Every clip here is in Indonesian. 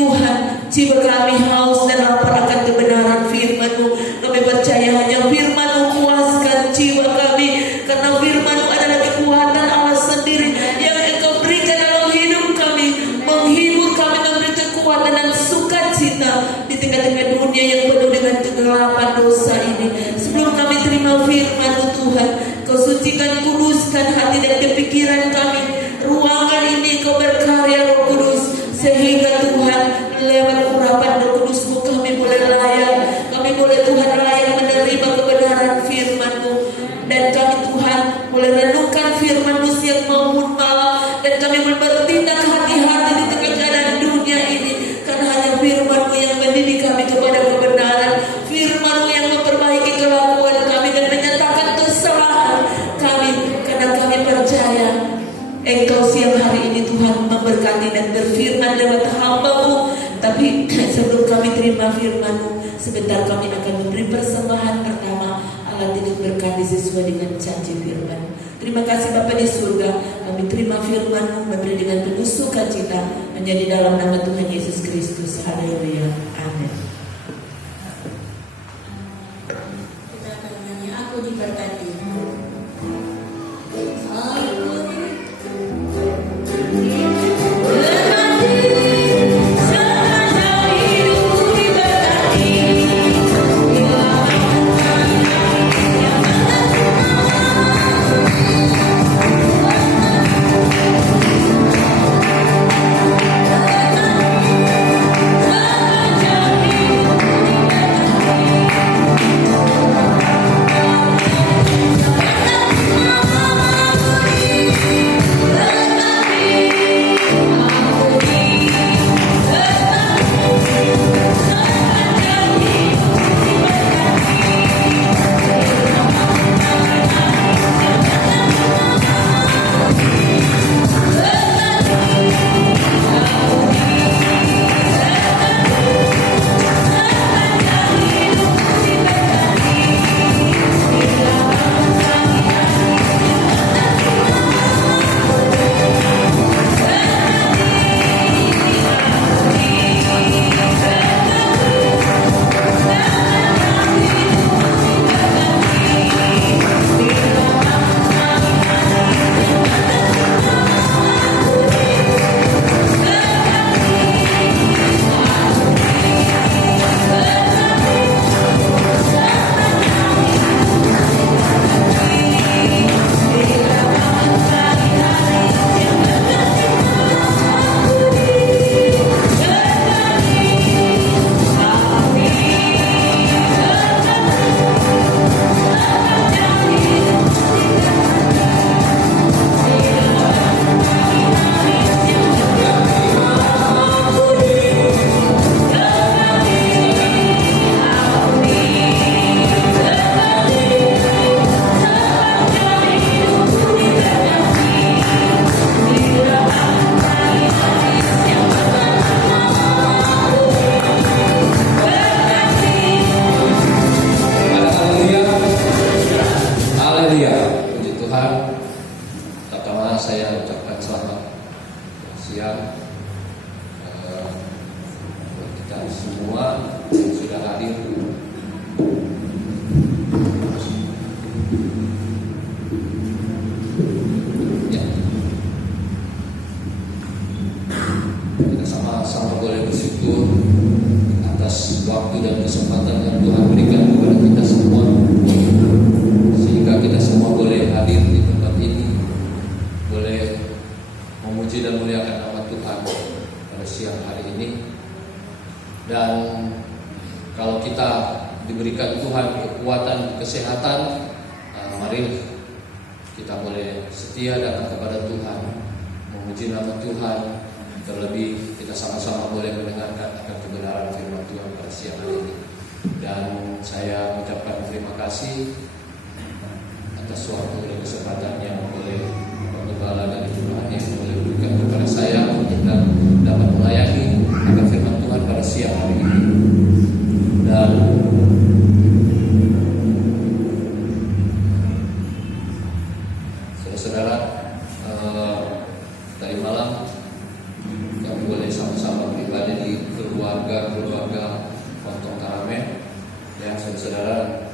Tuhan, jiwa kami haus dan lapar akan kebenaran firman-Mu. Kami percaya hanya firman-Mu puaskan jiwa kami, karena firman-Mu adalah kekuatan Allah sendiri yang Engkau berikan dalam hidup kami, menghibur kami, memberi kekuatan dan sukacita di tengah-tengah dunia yang penuh dengan kegelapan dosa ini. Sebelum kami terima firman-Mu Tuhan, Kau sucikan, kuduskan hati dan kepikiran kami. Ruangan ini Kau berkarya Roh Kudus, sehingga Tuhan lewat urapan Roh Kudus-Mu kami boleh layak, kami boleh Tuhan layak menerima kebenaran firman-Mu. Dan kami Tuhan boleh renungkan firman-Mu siang maupun malam, dan kami boleh bertindak hati-hati di tengah keadaan dunia ini, karena hanya firman-Mu yang mendidik kami kepada kebenaran, firman-Mu yang memperbaiki kelakuan kami dan menyatakan kesalahan kami, karena kami percaya Engkau siang hari ini Tuhan memberkati dan berfirman lewat hamba-Mu. Tapi sebelum kami terima firman-Mu, sebentar kami akan memberi persembahan pertama. Allah tidak berkati sesuai dengan janji firman. Terima kasih Bapa di surga, kami terima firman-Mu, memberi dengan penuh sukacita, menjadi dalam nama Tuhan Yesus Kristus. Haleluya. Amin. Kita akan menyanyi Aku Diberkati. Saudara, tadi malam Kami boleh sama-sama beribadah di keluarga Lontong Tarameh, ya saudara-saudara.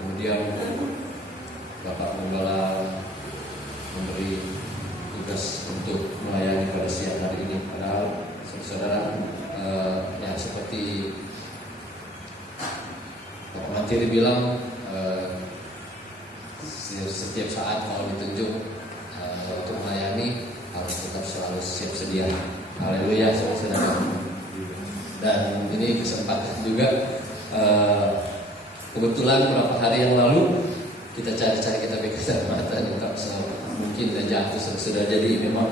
Kemudian Bapak Gembala memberi tugas untuk melayani pada siang hari ini. Padahal saudara, ya seperti Bapak Mantiri bilang, setiap saat kalau ditunjuk untuk melayani harus tetap selalu siap sedia. Haleluya, saudara. Dan ini kesempatan juga, kebetulan beberapa hari yang lalu kita cari kita bikin mata lengkap, mungkin udah jatuh sudah. Jadi memang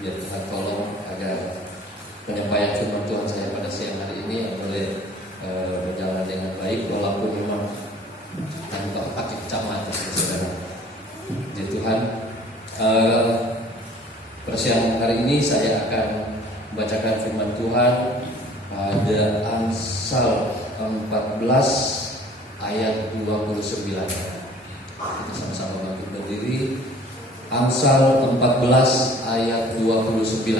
biar Tuhan tolong agar penyampaian firman Tuhan saya pada siang hari ini boleh berjalan dengan baik, walaupun memang tanpa pakai kacamata, saudara. Jadi Tuhan, pada siang hari ini saya akan membacakan firman Tuhan pada Amsal 14 ayat 29. Kita sama-sama bangkit berdiri. Amsal 14 ayat 29.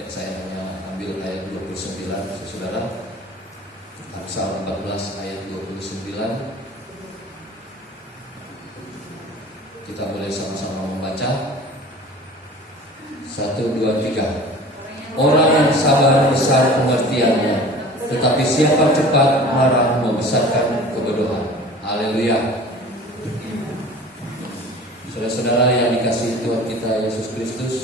Ya, saya hanya ambil ayat 29, saudara. Amsal 14 ayat 29. Kita boleh sama-sama membaca. 1, 2, 3. Orang yang sabar besar pengertiannya, tetapi siapa cepat marah membesarkan kebodohan. Haleluya. Saudara-saudara yang dikasihi Tuhan kita Yesus Kristus,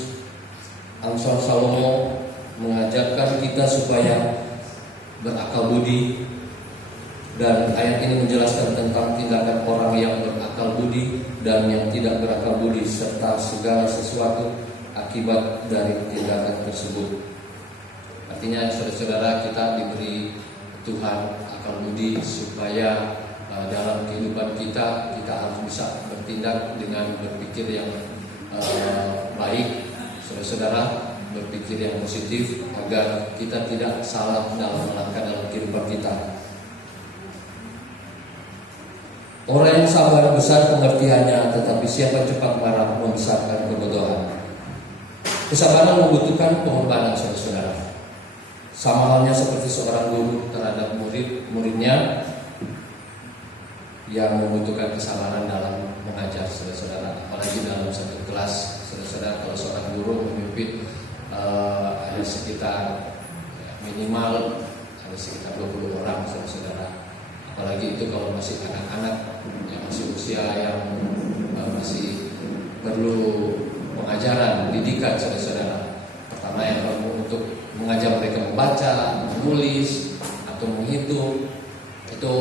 Amsal Salomo mengajarkan kita supaya berakal budi. Dan ayat ini menjelaskan tentang tindakan orang yang berakal budi dan yang tidak berakal budi, serta segala sesuatu akibat dari tindakan tersebut. Artinya saudara-saudara, kita diberi Tuhan akal budi supaya dalam kehidupan kita harus bisa bertindak dengan berpikir yang baik, saudara-saudara, berpikir yang positif agar kita tidak salah dalam melangkah dalam kehidupan kita. Orang yang sabar besar pengertiannya, tetapi siapa cepat marah membesarkan kebodohan. Kesabaran membutuhkan pengorbanan, saudara-saudara. Sama halnya seperti seorang guru terhadap murid-muridnya yang membutuhkan kesabaran dalam mengajar, saudara-saudara. Apalagi dalam satu kelas, saudara-saudara, kalau seorang guru memimpin ada sekitar minimal ada sekitar 20 orang, saudara-saudara. Apalagi itu kalau masih anak-anak yang masih usia yang masih perlu pengajaran, didikan, saudara-saudara. Pertama yang perlu untuk mengajar mereka membaca, menulis, atau menghitung, itu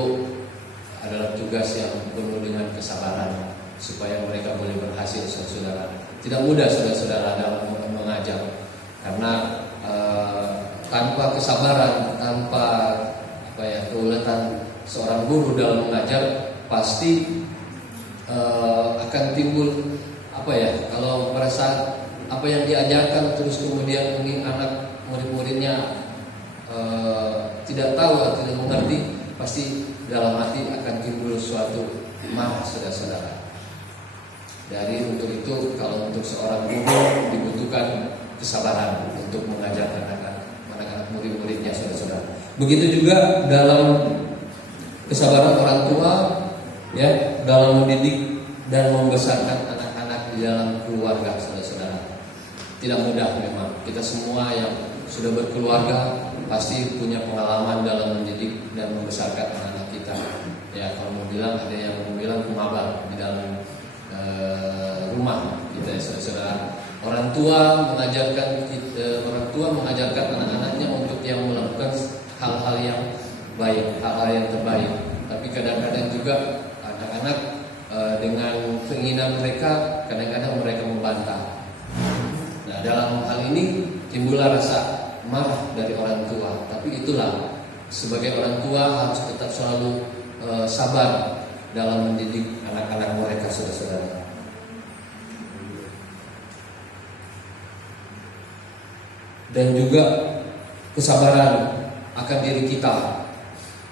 adalah tugas yang penuh dengan kesabaran supaya mereka boleh berhasil, saudara-saudara. Tidak mudah, saudara-saudara, dalam mengajar, karena tanpa kesabaran, tanpa keuletan seorang guru dalam mengajar, pasti akan timbul kalau merasa apa yang diajarkan terus kemudian ini anak murid-muridnya tidak tahu atau tidak mengerti, pasti dalam hati akan timbul suatu marah, saudara-saudara. Dari untuk itu, kalau untuk seorang guru dibutuhkan kesabaran untuk mengajarkan anak-anak murid-muridnya, saudara-saudara. Begitu juga dalam kesabaran orang tua, ya, dalam mendidik dan membesarkan anak-anak di dalam keluarga, saudara-saudara. Tidak mudah memang. Kita semua yang sudah berkeluarga pasti punya pengalaman dalam mendidik dan membesarkan anak-anak kita. Ya, kalau mau bilang, ada yang mau bilang kumabal di dalam rumah kita, ya, saudara-saudara. Orang tua mengajarkan anak-anaknya untuk yang melakukan hal-hal yang baik, hal-hal yang terbaik. Tapi kadang-kadang juga anak-anak dengan keinginan mereka, kadang-kadang mereka membantah. Nah, dalam hal ini timbullah rasa marah dari orang tua. Tapi itulah, sebagai orang tua harus tetap selalu sabar dalam mendidik anak-anak mereka, saudara-saudara. Dan juga kesabaran akan diri kita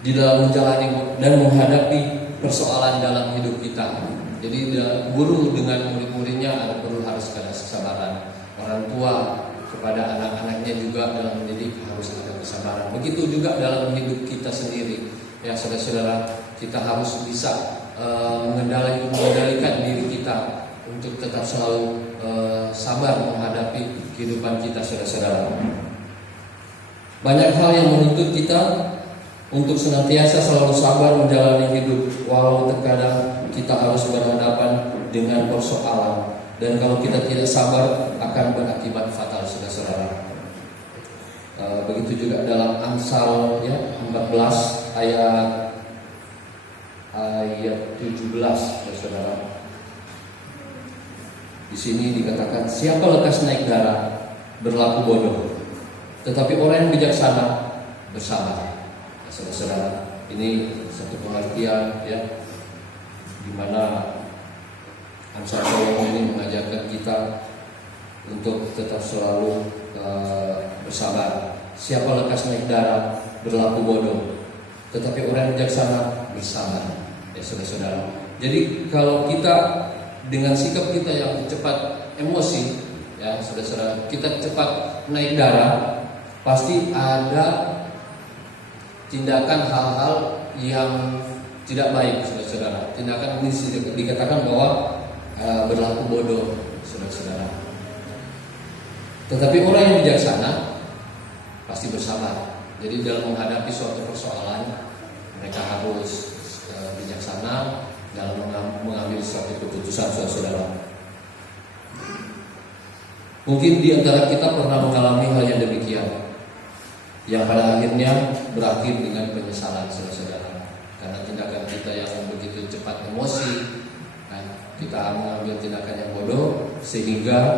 di dalam menjalani dan menghadapi persoalan dalam hidup kita. Jadi guru dengan murid-muridnya harus ada kesabaran. Orang tua kepada anak-anaknya juga dalam mendidik harus ada kesabaran. Begitu juga dalam hidup kita sendiri. Ya saudara-saudara, kita harus bisa mengendalikan diri kita untuk tetap selalu sabar menghadapi kehidupan kita, saudara-saudara. Banyak hal yang menuntut kita untuk senantiasa selalu sabar menjalani hidup, walau terkadang kita harus berhadapan dengan persoalan. Dan kalau kita tidak sabar akan berakibat fatal, saudara-saudara. Begitu juga dalam Amsal ya, 14 ayat 17, saudara. Di sini dikatakan, siapa lekas naik darah berlaku bodoh, tetapi orang yang bijaksana bersabar. Saudara-saudara, ini satu pengertian ya, di mana Amsal Salomo ini mengajarkan kita untuk tetap selalu bersabar. Siapa lekas naik darah berlaku bodoh, tetapi orang yang bijaksana bersabar. Ya saudara-saudara. Jadi kalau kita dengan sikap kita yang cepat emosi, ya saudara-saudara, kita cepat naik darah, pasti ada tindakan hal-hal yang tidak baik, saudara-saudara. Tindakan ini dikatakan bahwa berlaku bodoh, saudara-saudara. Tetapi orang yang bijaksana pasti bersabar. Jadi dalam menghadapi suatu persoalan, mereka harus bijaksana dalam mengambil suatu keputusan, saudara-saudara. Mungkin di antara kita pernah mengalami hal yang demikian, yang pada akhirnya berakhir dengan penyesalan, saudara-saudara. Karena tindakan kita yang begitu cepat emosi, kita mengambil tindakan yang bodoh, sehingga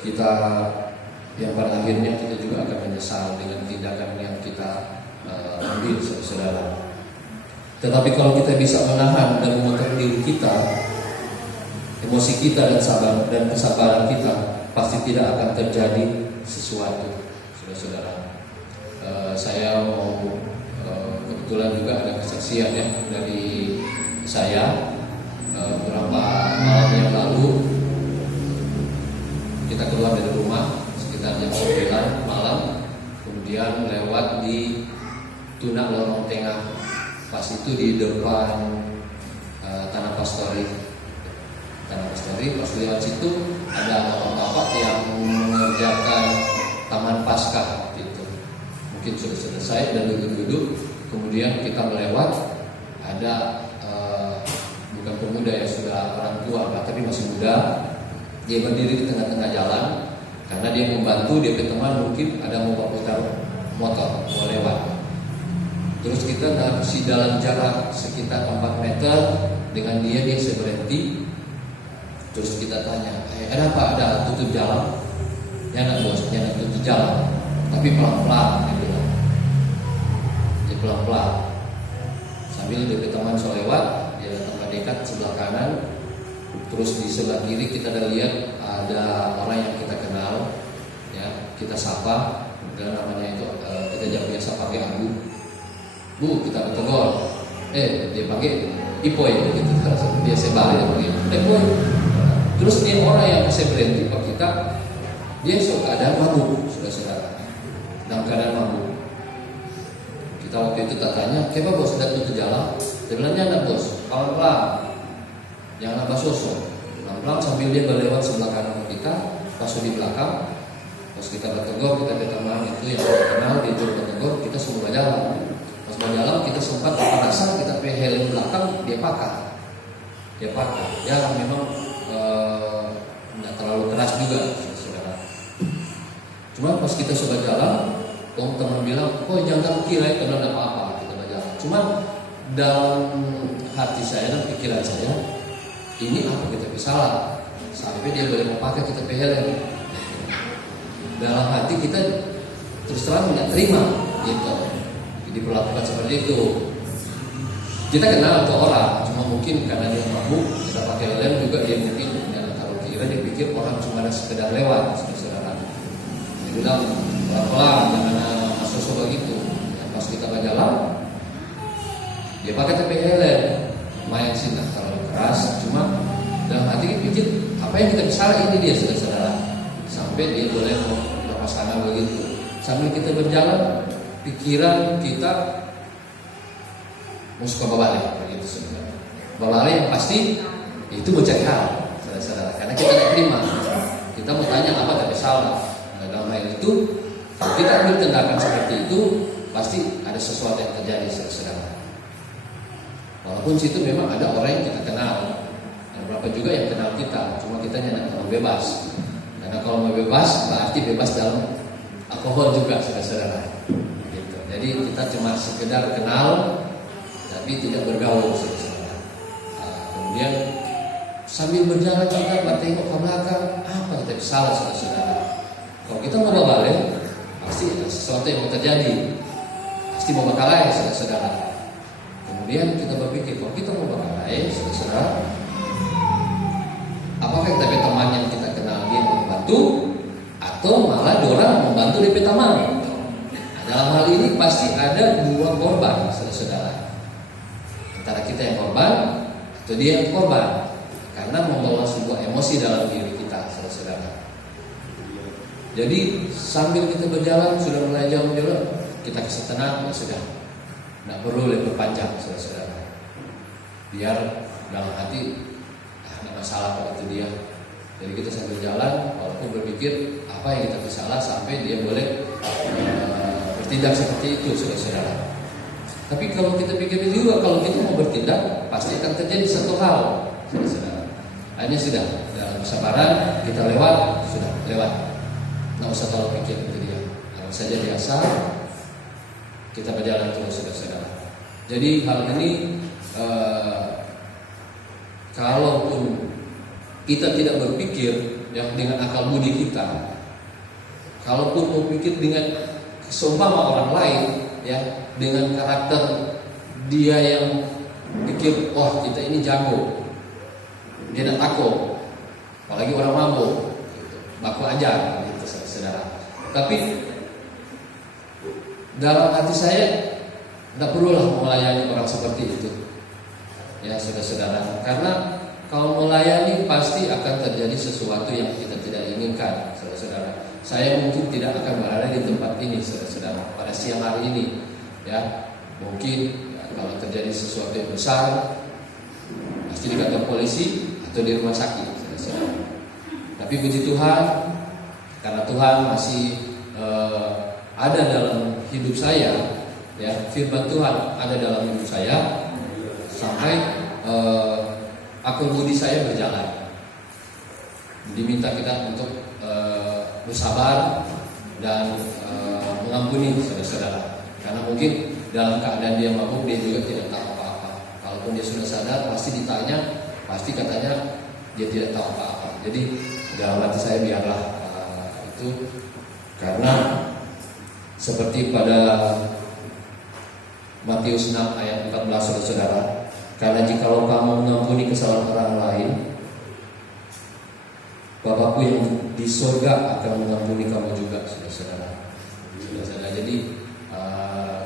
kita yang pada akhirnya kita juga akan menyesal dengan tindakan yang kita ambil, saudara. Tetapi kalau kita bisa menahan dan mengontrol diri kita, emosi kita dan kesabaran kita, pasti tidak akan terjadi sesuatu, saudara-saudara. Saya mau kebetulan juga ada kesaksian ya dari saya. Beberapa malam yang lalu kita keluar dari rumah sekitar jam 9 malam, kemudian lewat di Tuna Lorong Tengah. Pas itu di depan Tanah Pastori. Pas lewat situ ada bapak-bapak yang mengerjakan Taman Paskah gitu. Mungkin sudah selesai dan duduk-duduk, kemudian kita melewat, ada bukan pemuda ya, sudah orang tua tapi masih muda. Dia berdiri di tengah-tengah jalan karena dia membantu dia teman, mungkin ada mau putar motor mau lewat. Terus kita masih dalam jarak sekitar 4 meter dengan dia berhenti. Terus kita tanya, kenapa ada tutup jalan? Ya nak bos, ya nak tutup jalan, tapi pelan-pelan, dia bilang. Dia pelan-pelan. Sambil dia teman so lewat, dia datang dekat sebelah kanan. Terus di sebelah kiri kita ada lihat ada orang yang kita kenal, ya kita sapa, dan namanya itu kita biasa pakai Abu. Bu, kita tegur. Dia pakai Ipoy gitu. Biasa balik dia pakai Ipoy. Terus dia orang yang saya berhenti pak kita, dia suka ada mabuk, saudara-saudara. Dalam keadaan mabuk. Kita waktu itu tanya, "Kenapa bos sudah tutup jalan?" Dia bilangnya, "Anak bos, pelan-pelan, jangan nambah sosok." Pelan-pelan sambil dia berlewat sebelah kanan kita, pas di belakang. Pas kita bertegur, kita berteman itu yang kita kenal, dia juga bertegur, kita semua jalan. Pas berjalan kita sempat kepanasan, kita pakai helm belakang, dia pakai. Ya memang tidak terlalu keras juga, saudara. Cuma pas kita sudah jalan, teman bilang, jangan takut kira itu tidak apa-apa, kita berjalan. Cuma dalam hati saya dan pikiran saya, ini apa kita bisa salah sampai dia boleh memakai kita pakai helm. Dalam hati kita terus terang tidak terima gitu, diperlakukan seperti itu. Kita kenal tuh orang, cuma mungkin karena dia mabuk, kita pakai helm juga dia mungkin jangan taruh kira, dia pikir orang cuma ada sekedar lewat, saudara. Dia bilang pelan-pelan, jangan masuk begitu. Pas kita berjalan, Dia pakai TP Helen, lumayan sih nggak terlalu keras, cuma dalam hati kita pikir apa yang kita bisa ini dia saudara-saudara, sampai dia boleh lepas tangan begitu. Sambil kita berjalan, pikiran kita mau suka berbalik begitu saudara. Berbalik yang pasti itu mencari hal, saudara-saudara, karena kita tidak terima. Kita mau tanya apa tapi salah. Nah, dalam hal itu, kalau kita ambil tindakan seperti itu, pasti ada sesuatu yang terjadi, saudara-saudara. Walaupun situ memang ada orang yang kita kenal, ada beberapa juga yang kenal kita, cuma kita tidak mau bebas. Karena kalau mau bebas, berarti bebas dalam alkohol juga, saudara-saudara. Gitu. Jadi kita cuma sekedar kenal, tapi tidak bergaul, saudara-saudara. Kemudian sambil berjalan kita tengok ke belakang, apa kita salah, saudara-saudara. Kalau kita mau berbalik, pasti ada sesuatu yang mau terjadi, pasti mau berkelahi, saudara-saudara. Kemudian kita berpikir, kalau kita mau berkelahi, saudara-saudara, apakah kita punya teman yang kita kenal dia membantu, atau malah orang membantu DP teman? Nah, dalam hal ini pasti ada dua korban, saudara-saudara. Antara kita yang korban atau dia yang korban, karena membawa sebuah emosi dalam diri kita, saudara-saudara. Jadi sambil kita berjalan, sudah mulai jauh jalan, kita kasih tenang, ya sudah, tidak perlu lebih panjang, saudara-saudara. Biar dalam hati ada masalah kalau itu dia. Jadi kita sambil jalan, walaupun berpikir apa yang kita salah sampai dia boleh bertindak seperti itu, saudara-saudara. Tapi kalau kita pikir juga, kalau kita mau bertindak, pasti akan terjadi satu hal, saudara-saudara. Hanya sudah dalam kesabaran kita lewat, sudah lewat. Nggak usah terlalu pikir itu dia. Kalau saja biasa kita berjalan terus, saudara-saudara. Jadi hal ini kalaupun kita tidak berpikir yang dengan akal budi kita, kalaupun berpikir dengan seumpama orang lain, ya, dengan karakter dia yang pikir, wah kita ini jago, dia tidak takut, apalagi orang mabuk, gitu, baku aja, gitu, saudara. Tapi dalam hati saya tidak perlulah melayani orang seperti itu, ya saudara-saudara. Karena kalau melayani pasti akan terjadi sesuatu yang kita tidak inginkan, saudara-saudara. Saya mungkin tidak akan berada di tempat ini, saudara-saudara, pada siang hari ini, ya. Mungkin ya, kalau terjadi sesuatu yang besar, pasti di kantor polisi atau di rumah sakit, saudara-saudara. Tapi puji Tuhan, karena Tuhan masih ada dalam hidup saya, ya, firman Tuhan ada dalam hidup saya, sampai akal budi saya berjalan. Diminta kita untuk bersabar dan mengampuni saudara-saudara. Karena mungkin dalam keadaan dia mabuk, dia juga tidak tahu apa-apa. Kalaupun dia sudah sadar, pasti ditanya, pasti katanya dia tidak tahu apa-apa. Jadi dalam hati saya biarlah itu, karena seperti pada Matius 6 ayat 14, saudara-saudara, karena jikalau kamu mengampuni kesalahan orang lain, Bapakku yang di surga akan mengampuni kamu juga, saudara-saudara. Jadi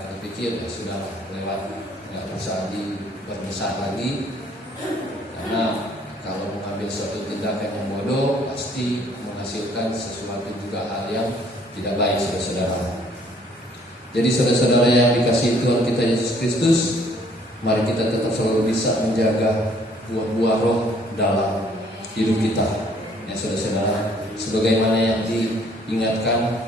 kita pikir ya sudah lewat, nggak usah diperbesar lagi, karena kalau mengambil suatu tindakan yang bodoh pasti menghasilkan sesuatu juga hal yang tidak baik, saudara-saudara. Jadi saudara-saudara yang dikasihi Tuhan kita Yesus Kristus, mari kita tetap selalu bisa menjaga buah-buah roh dalam hidup kita, ya saudara-saudara. Sebagaimana yang diingatkan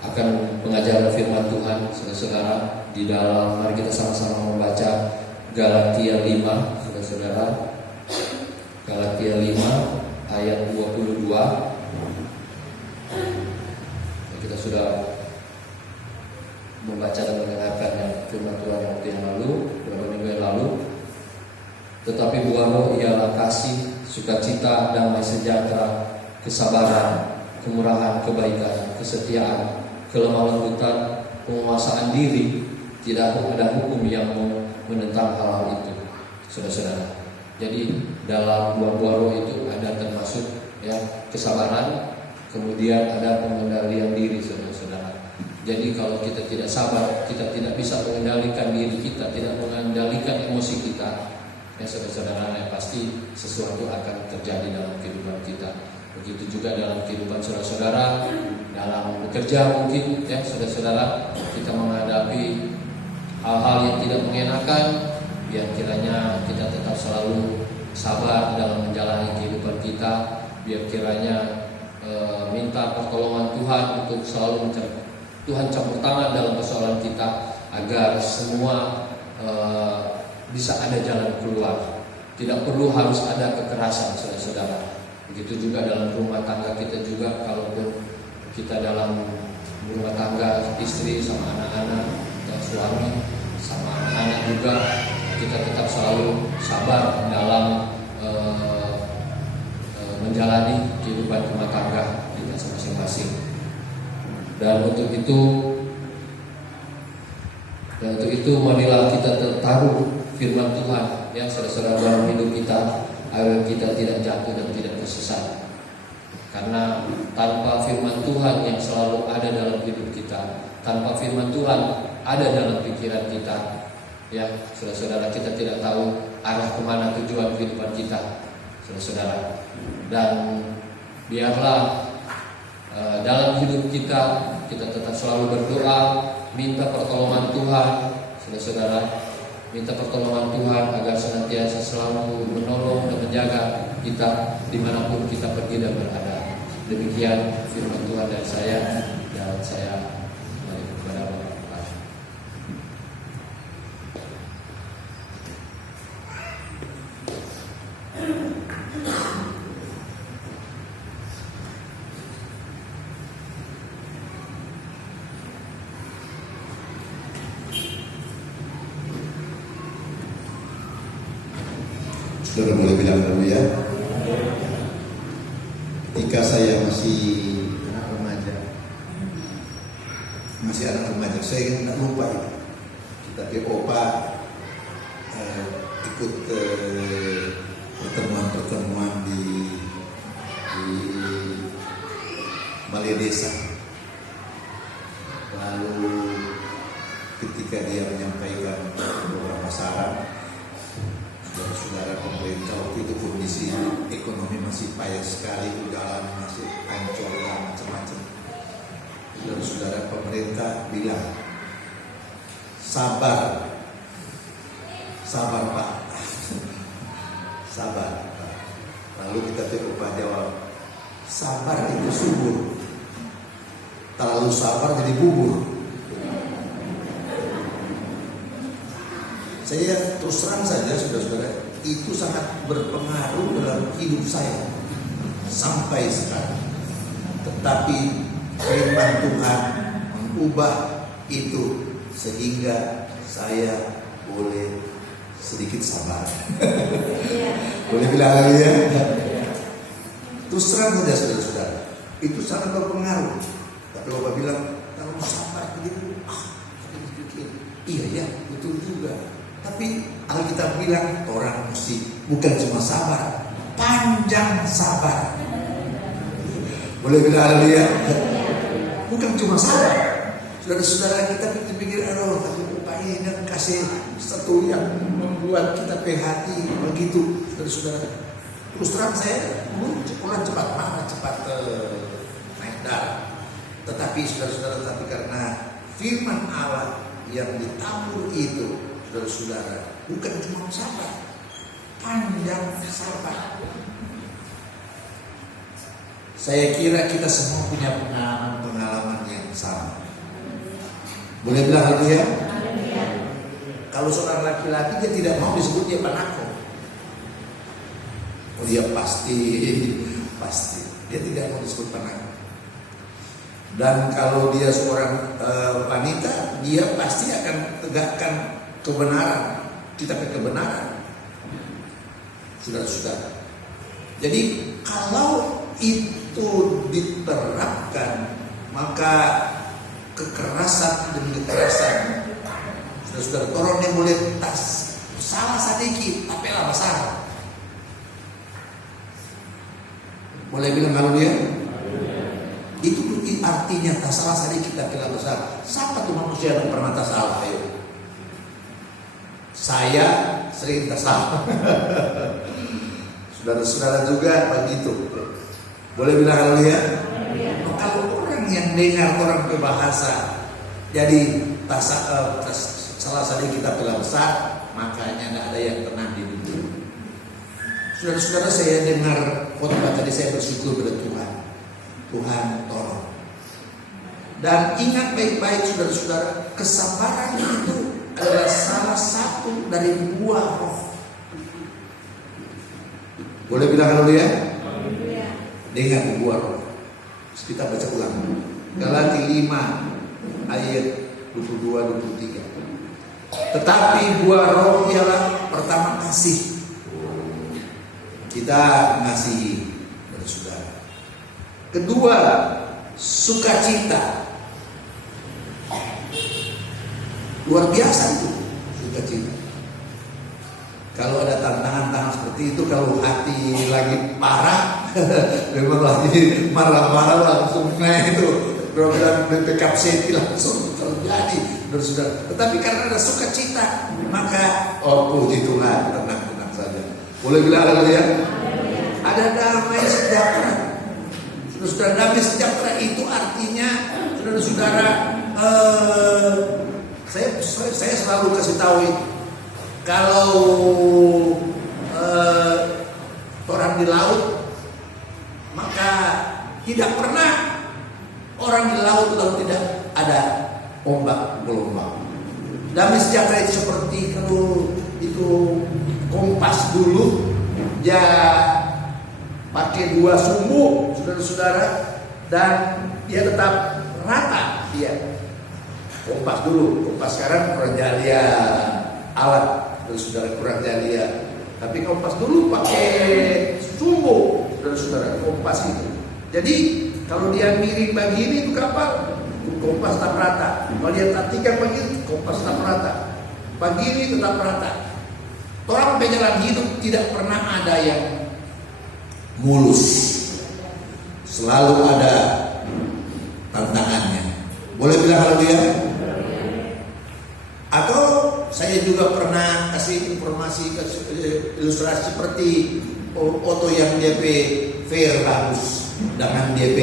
akan pengajaran firman Tuhan, saudara-saudara, di dalam, mari kita sama-sama membaca Galatia 5, saudara-saudara. Galatia 5 ayat 22. Kita sudah membaca dan mendengarkan yang firman Tuhan waktu yang lalu, beberapa minggu yang lalu. Tetapi buah roh ialah kasih, sukacita, damai sejahtera, kesabaran, kemurahan, kebaikan, kesetiaan, kelemah lembutan, penguasaan diri. Tidak ada hukum yang menentang hal-hal itu, saudara-saudara. Jadi dalam buah-buah roh itu ada termasuk ya kesabaran, kemudian ada pengendalian diri, saudara-saudara. Jadi kalau kita tidak sabar, kita tidak bisa mengendalikan diri kita, tidak mengendalikan emosi kita, ya saudara-saudara, ya pasti sesuatu akan terjadi dalam kehidupan kita. Begitu juga dalam kehidupan saudara-saudara, dalam bekerja mungkin, ya saudara-saudara, kita menghadapi hal-hal yang tidak mengenakan, biar kiranya kita tetap selalu sabar dalam menjalani kehidupan kita, biar kiranya minta pertolongan Tuhan untuk selalu Tuhan campur tangan dalam persoalan kita, agar semua bisa ada jalan keluar. Tidak perlu harus ada kekerasan, saudara-saudara. Begitu juga dalam rumah tangga kita juga, kalaupun kita dalam rumah tangga, istri sama anak-anak, dan suami sama anak-anak juga, kita tetap selalu sabar dalam menjalani kehidupan rumah tangga kita masing-masing. Dan untuk itu marilah kita taruh firman Tuhan, ya saudara-saudara, dalam hidup kita, agar kita tidak jatuh dan tidak tersesat. Karena tanpa firman Tuhan yang selalu ada dalam hidup kita, tanpa firman Tuhan ada dalam pikiran kita, ya saudara-saudara, kita tidak tahu arah kemana tujuan kehidupan kita, saudara-saudara. Dan biarlah dalam hidup kita tetap selalu berdoa, minta pertolongan Tuhan, saudara-saudara, minta pertolongan Tuhan agar senantiasa selalu menolong dan menjaga kita dimanapun kita pergi dan berada. Demikian firman Tuhan dari saya, dan saya kembali kepada Bapak. Saudara boleh bilang dulu ya. Ketika saya masih anak remaja, saya nggak lupa itu. Kita ke OPA ikut pertemuan di balai desa. Lalu ketika dia menyampaikan beberapa saran, saudara, pemerintah waktu itu kondisi ekonomi masih payah sekali, jalan masih hancur dan macam-macam. Dan saudara, pemerintah bilang, sabar Pak, sabar Pak. Lalu kita coba jawab, sabar itu subur, terlalu sabar jadi bubur. Saya terus terang saja, saudara-saudara, itu sangat berpengaruh dalam hidup saya sampai sekarang. Tetapi firman Tuhan mengubah itu sehingga saya boleh sedikit sabar. Boleh bilang haleluya? Terus terang saja, saudara-saudara, itu sangat berpengaruh. Tapi Bapak bilang, kalau sabar begitu, dipikir, iya ya, betul juga. Tapi Alkitab bilang orang mesti bukan cuma sabar, panjang sabar. Boleh bilang haleluya? Bukan cuma sabar. Saudara-saudara, kita pikir-pikir, aduh, upah ini dan kasih satu yang membuat kita hati begitu. Saudara-saudara, terus terang saya orang cepat marah, cepat naik darah. Tetapi saudara-saudara, tapi karena firman Allah yang ditabur itu, saudara-saudara, bukan cuma sabar, panjang sabar. Saya kira kita semua punya pengalaman yang sama. Boleh bilang haleluya? Kalau seorang laki-laki dia tidak mau disebut dia penakut, oh dia pasti dia tidak mau disebut penakut. Dan kalau dia seorang wanita, dia pasti akan tegakkan kebenaran, kita ke kebenaran, saudara-saudara. Jadi kalau itu diterapkan, maka kekerasan demi kekerasan, saudara-saudara, orang yang boleh tas salah sedikit, tapi lah masalah. Boleh bilang haleluya? Itu arti artinya tak salah sedikit kita kira besar. Siapa tuh manusia yang pernah tak salah? Ayo. Saya sering tak salah. Saudara-saudara juga begitu. Boleh bilang haleluya? Oh, kalau orang yang dengar orang berbahasa, jadi salah sedikit kita kira besar, makanya tidak ada yang tenang di dunia. Saudara-saudara, saya dengar khotbah tadi, saya bersyukur pada Tuhan. Tuhan tolong. Dan ingat baik-baik saudara-saudara, kesabaran itu adalah salah satu dari buah roh. Boleh bilang haleluya? Dengan buah roh. Kita baca ulang. Galatia 5 ayat 22-23. Tetapi buah roh ialah pertama kasih. Kita mengasihi saudara. Kedua, sukacita. Luar biasa itu sukacita. Kalau ada tantangan-tantangan seperti itu, kalau hati lagi parah, memang lagi marah-marah langsung itu program BPK City langsung terjadi, saudara. Tetapi karena ada sukacita, maka puji Tuhan, tenang-tenang saja. Boleh bilang haleluya? Ada damai sejahtera. Saudara, damai sejahtera itu artinya, saudara-saudara, saya selalu kasih tahu itu. Kalau orang di laut, maka tidak pernah orang di laut lalu tidak ada ombak gelombang. Damai sejahtera itu seperti kalau itu kompas dulu, dia pakai 2 sumbu, saudara-saudara, dan dia tetap rata dia. Kompas dulu, kompas sekarang kurang jaya alat, saudara, kurang jaya. Tapi kompas dulu pakai sumbu, saudara-saudara, kompas itu. Jadi kalau dia miring begini itu kapal, kompas tetap rata. Kalau dia tatikan begini, kompas tetap rata. Begini tetap rata. Orang berjalan hidup tidak pernah ada yang mulus. Selalu ada tantangannya. Boleh bilang haleluya? Atau saya juga pernah kasih informasi, ilustrasi seperti auto yang DP fair bagus dengan DP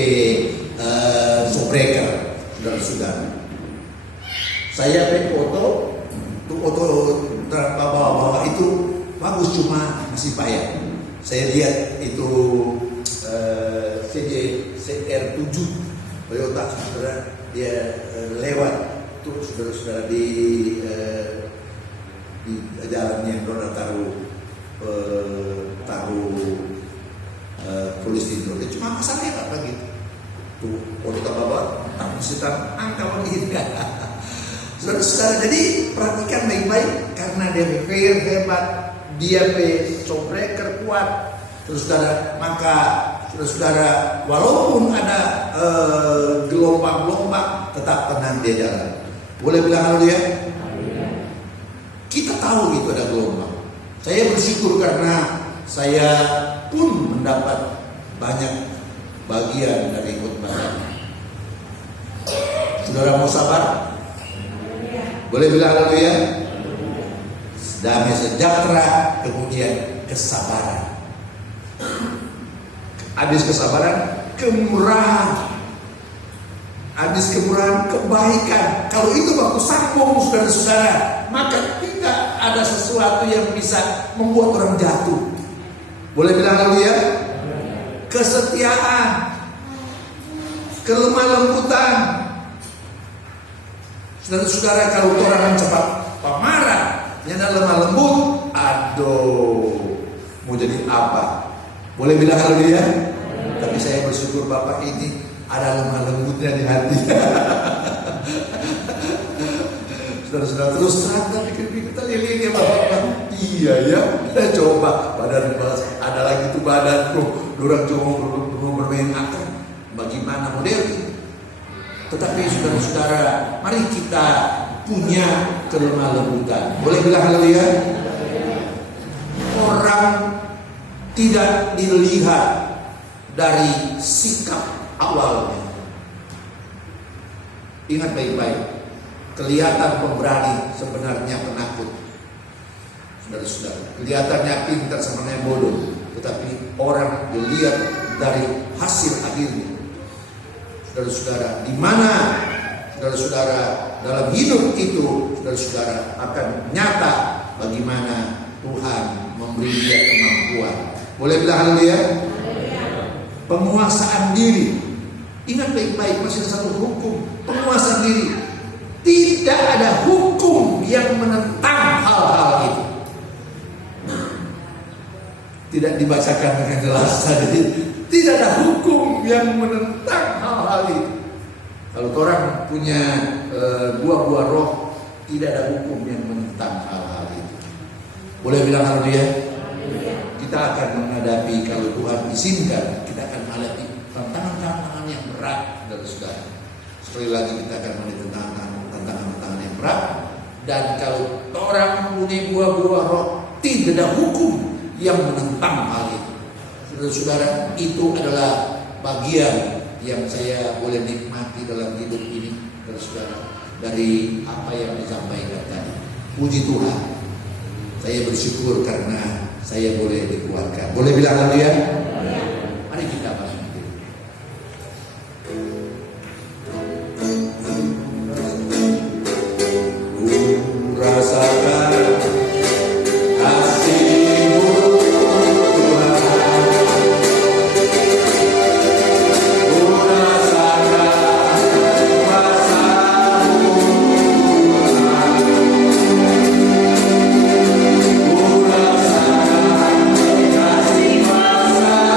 showbreaker, saudara-saudara. Saya pakai auto bawah itu bagus, cuma masih payah. Saya lihat itu CR7 Toyota, saudara, dia lewat tuh, saudara-saudara, di jalan yang Ronald taruh polisi itu. Dia cuma pasang lewat begitu. Tuh auto bawah, tak mesti angka begitu kan. Saudara-saudara, jadi perhatikan baik-baik, karena dia fair, hebat, dia showbreaker kuat, saudara, maka saudara, walaupun ada gelombang-gelombang, tetap tenang dia jalan. Boleh bilang haleluya? Kita tahu itu ada gelombang. Saya bersyukur karena saya pun mendapat banyak bagian dari khotbah. Saudara mau sabar? Boleh bilang haleluya? Damai sejahtera, kemudian kesabaran. Habis kesabaran, kemurahan. Habis kemurahan, kebaikan. Kalau itu waktu sambung, saudara-saudara, maka tidak ada sesuatu yang bisa membuat orang jatuh. Boleh bilang haleluya? Kesetiaan, kelemah lembutan. Saudara-saudara, kalau orang cepat pemarah, yang lemah lembut, aduh, mau jadi apa? Boleh bilang haleluya? Tapi saya bersyukur Bapak ini ada lemah lembutnya di hati. Saudara-saudara, terus terang pikir-pikir tadi Bapak. Iya ya, coba badan balas, ada lagi tuh badanku, orang cuma bermain akar. Bagaimana model? Tetapi saudara-saudara, mari kita punya kelemah lembutan. Boleh bilang haleluya? Orang tidak dilihat dari sikap awalnya. Ingat baik-baik. Kelihatan pemberani, sebenarnya penakut. Saudara-saudara, kelihatannya pintar, sebenarnya bodoh. Tetapi orang dilihat dari hasil akhirnya. Saudara-saudara, di mana saudara-saudara dalam hidup itu, saudara-saudara akan nyata bagaimana Tuhan memberi dia kemampuan. Boleh bilang haleluya? Penguasaan diri. Ingat baik-baik, masih ada satu hukum. Penguasaan diri. Tidak ada hukum yang menentang hal-hal itu. Tidak dibacakan dengan jelas tadi. Tidak ada hukum yang menentang hal-hal itu. Kalau orang punya buah-buah roh, tidak ada hukum yang menentang hal-hal itu. Boleh bilang haleluya? Kita akan menghadapi, kalau Tuhan izinkan, kita akan menghadapi tantangan-tantangan yang berat, saudara-saudara. Sekali lagi kita akan menghadapi tantangan-tantangan yang berat. Dan kalau orang mempunyai buah-buah roh, tidak ada hukum yang menentang hal itu. Saudara-saudara, itu adalah bagian yang saya boleh nikmati dalam hidup ini, saudara, dari apa yang disampaikan tadi. Puji Tuhan, saya bersyukur karena saya boleh dikuatkan. Boleh bilang haleluya? Mari kita masuk. Rasakan kasih-Mu Tuhan. Rasakan kuasa-Mu Tuhan. Rasakan kasih kuasa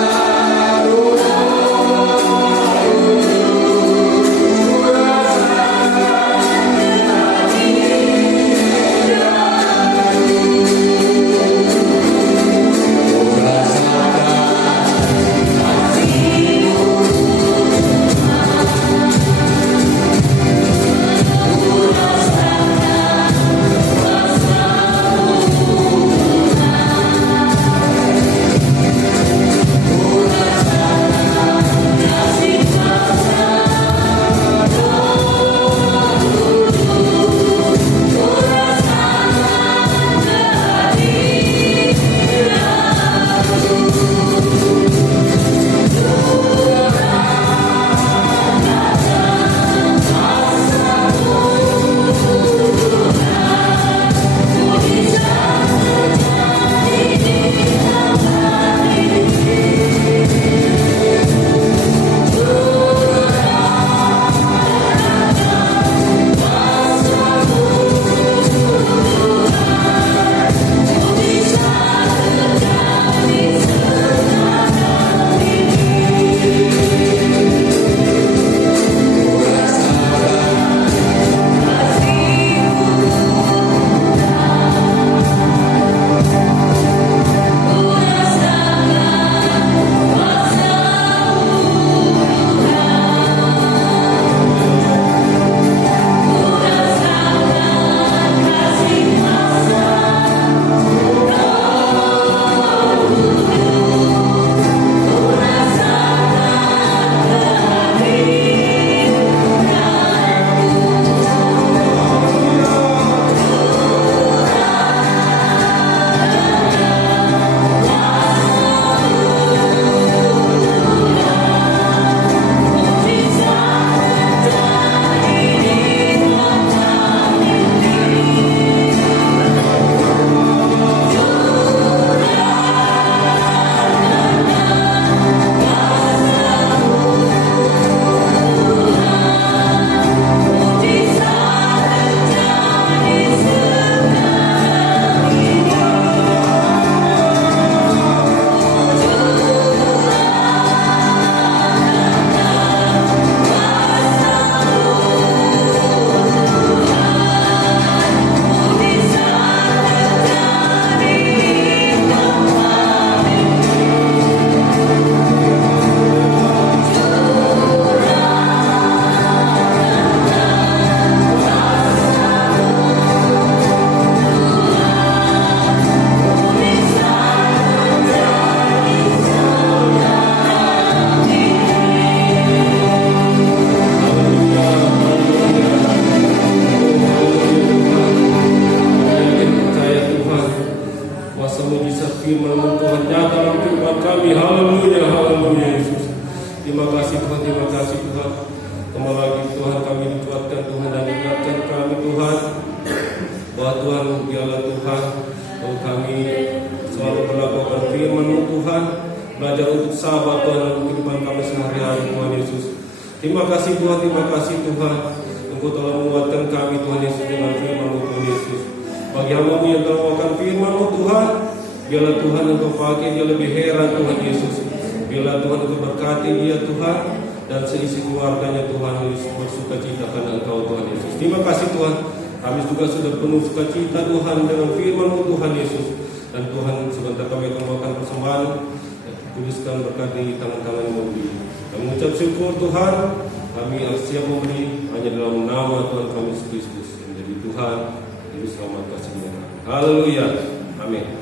Yesus, firman Tuhan nyata dalam kehidupan kami. Haleluya, haleluya Yesus. Terima kasih Tuhan, terima kasih Tuhan. Kembali lagi Tuhan kami dikuatkan Tuhan dan ingatkan kami Tuhan bahwa Tuhan biarlah Tuhan bahwa kami selalu melakukan firman-Mu Tuhan, belajar untuk sabar Tuhan dalam kehidupan kami sehari-hari Tuhan Yesus. Terima kasih Tuhan, terima kasih Tuhan. Engkau telah menguatkan kami Tuhan Yesus dengan firman-Mu Tuhan Yesus. Bagi hamba-Mu yang telah melakukan firman-Mu Tuhan, biarlah Tuhan Engkau pakai dia lebih heran Tuhan Yesus. Biarlah Tuhan Engkau berkati dia Tuhan dan seisi keluarganya Tuhan Yesus bersuka cita karena Engkau Tuhan Yesus. Terima kasih Tuhan. Kami juga sudah penuh sukacita Tuhan dengan firman-Mu Tuhan Yesus. Dan Tuhan sebentar kami akan melakukan persembahan. Kuduskan berkati tangan-tangan yang memberi. Kami mengucap syukur Tuhan. Kami siap memberi hanya dalam nama Tuhan kami Yesus Kristus. Menjadi Tuhan, Juru Selamat kasih. Haleluya. Amin.